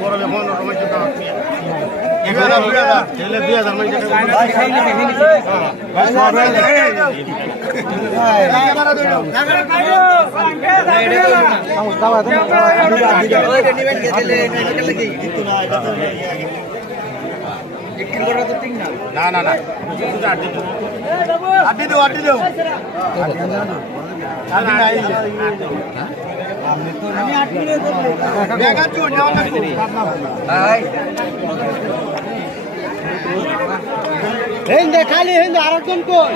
বড় যখন ওরকম না না না। আড্ডি দেও আড্ডি দেও খালি হিন্দু আরেকজন কই